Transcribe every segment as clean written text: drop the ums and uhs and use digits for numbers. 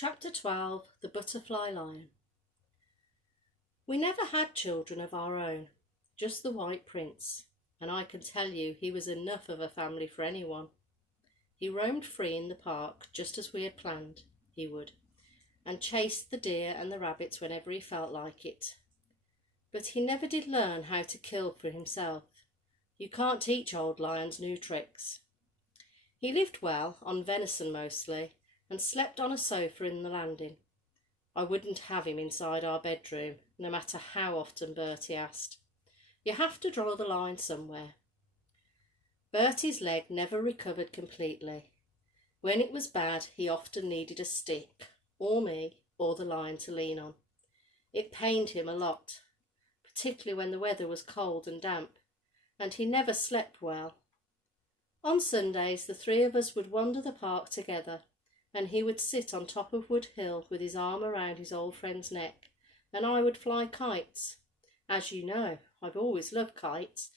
Chapter 12. The Butterfly Lion. We never had children of our own, just the White Prince, and I can tell you he was enough of a family for anyone. He roamed free in the park just as we had planned he would, and chased the deer and the rabbits whenever he felt like it. But he never did learn how to kill for himself. You can't teach old lions new tricks. He lived well on venison mostly, and slept on a sofa in the landing. I wouldn't have him inside our bedroom, no matter how often Bertie asked. You have to draw the line somewhere. Bertie's leg never recovered completely. When it was bad, he often needed a stick, or me, or the lion to lean on. It pained him a lot, particularly when the weather was cold and damp, and he never slept well. On Sundays, the three of us would wander the park together, and he would sit on top of Wood Hill with his arm around his old friend's neck, and I would fly kites. As you know, I've always loved kites,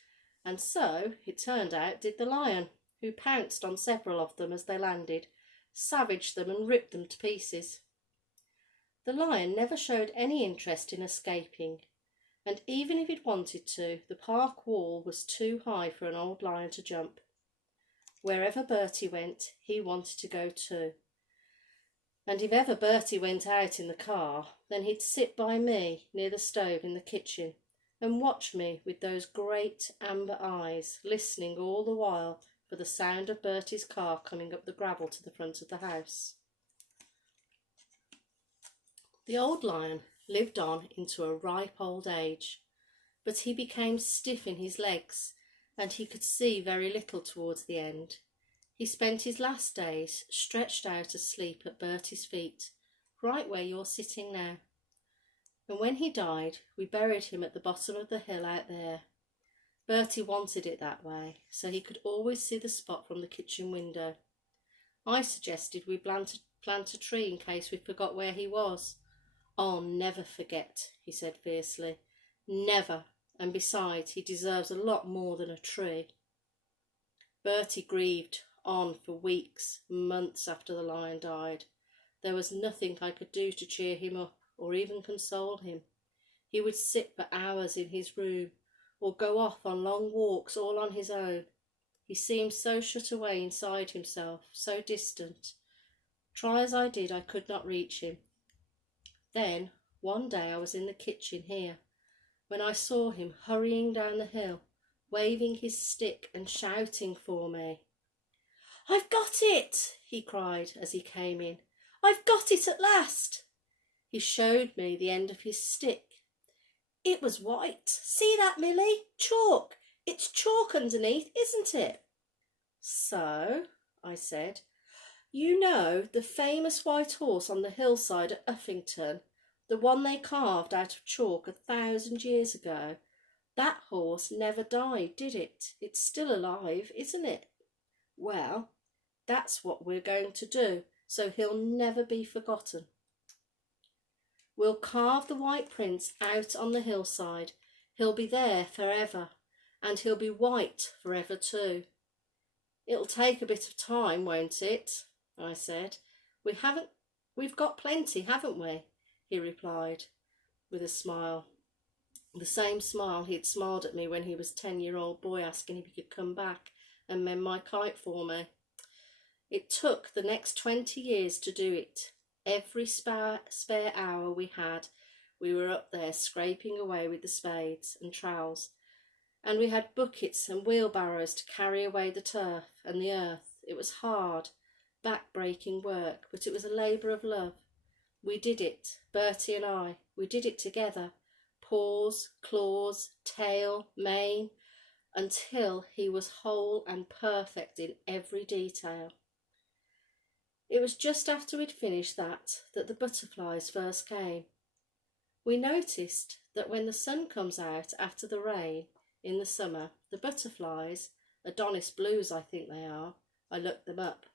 and so, it turned out, did the lion, who pounced on several of them as they landed, savaged them and ripped them to pieces. The lion never showed any interest in escaping, and even if it wanted to, the park wall was too high for an old lion to jump. Wherever Bertie went, he wanted to go too. And if ever Bertie went out in the car, then he'd sit by me near the stove in the kitchen and watch me with those great amber eyes, listening all the while for the sound of Bertie's car coming up the gravel to the front of the house. The old lion lived on into a ripe old age, but he became stiff in his legs and he could see very little towards the end. He spent his last days stretched out asleep at Bertie's feet, right where you're sitting now. And when he died, we buried him at the bottom of the hill out there. Bertie wanted it that way, so he could always see the spot from the kitchen window. I suggested we plant a tree in case we forgot where he was. "I'll never forget," he said fiercely. "Never, and besides, he deserves a lot more than a tree." Bertie grieved on for weeks, months after the lion died. There was nothing I could do to cheer him up or even console him. He would sit for hours in his room or go off on long walks all on his own. He seemed so shut away inside himself, so distant. Try as I did, I could not reach him. Then, one day I was in the kitchen here, when I saw him hurrying down the hill, waving his stick and shouting for me. "I've got it!" he cried as he came in. "I've got it at last!" He showed me the end of his stick. It was white. "See that, Millie? Chalk! It's chalk underneath, isn't it?" "So," I said, "you know the famous white horse on the hillside at Uffington, the one they carved out of chalk 1,000 years ago? That horse never died, did it? It's still alive, isn't it? Well, that's what we're going to do, so he'll never be forgotten. We'll carve the White Prince out on the hillside. He'll be there forever, and he'll be white forever too." "It'll take a bit of time, won't it?" I said. We've got plenty, haven't we?" he replied with a smile. The same smile he'd smiled at me when he was a 10-year-old boy asking if he could come back and mend my kite for me. It took the next 20 years to do it. Every spare hour we had, we were up there scraping away with the spades and trowels, and we had buckets and wheelbarrows to carry away the turf and the earth. It was hard, back-breaking work, but it was a labour of love. We did it, Bertie and I. We did it together. Paws, claws, tail, mane, until he was whole and perfect in every detail. It was just after we'd finished that the butterflies first came. We noticed that when the sun comes out after the rain in the summer, the butterflies, Adonis blues I think they are, I looked them up,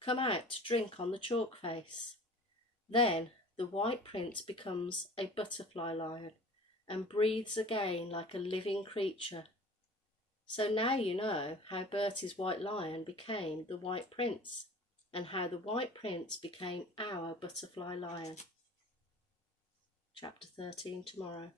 come out to drink on the chalk face. Then the White Prince becomes a butterfly lion and breathes again like a living creature. So now you know how Bertie's white lion became the White Prince. and how the White Prince became our butterfly lion. Chapter 13 tomorrow.